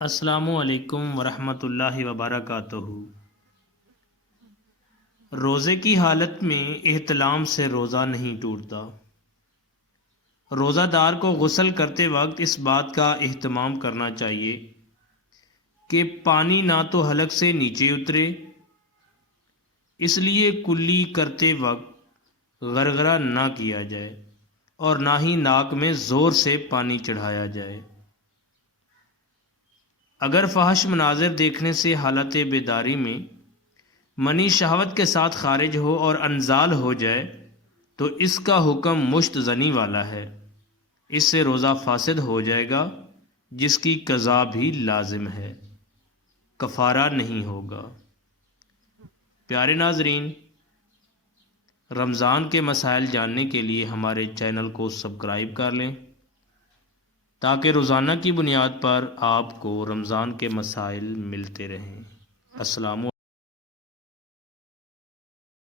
السلام علیکم ورحمۃ اللہ وبرکاتہ۔ روزے کی حالت میں احتلام سے روزہ نہیں ٹوٹتا۔ روزہ دار کو غسل کرتے وقت اس بات کا اہتمام کرنا چاہیے کہ پانی نہ تو حلق سے نیچے اترے، اس لیے کلی کرتے وقت غرغرہ نہ کیا جائے اور نہ ہی ناک میں زور سے پانی چڑھایا جائے۔ اگر فحش مناظر دیکھنے سے حالت بیداری میں منی شہوت کے ساتھ خارج ہو اور انزال ہو جائے تو اس کا حکم مشت زنی والا ہے، اس سے روزہ فاسد ہو جائے گا، جس کی قضا بھی لازم ہے، کفارہ نہیں ہوگا۔ پیارے ناظرین، رمضان کے مسائل جاننے کے لیے ہمارے چینل کو سبسکرائب کر لیں تاکہ روزانہ کی بنیاد پر آپ کو رمضان کے مسائل ملتے رہیں۔ السلام علیکم۔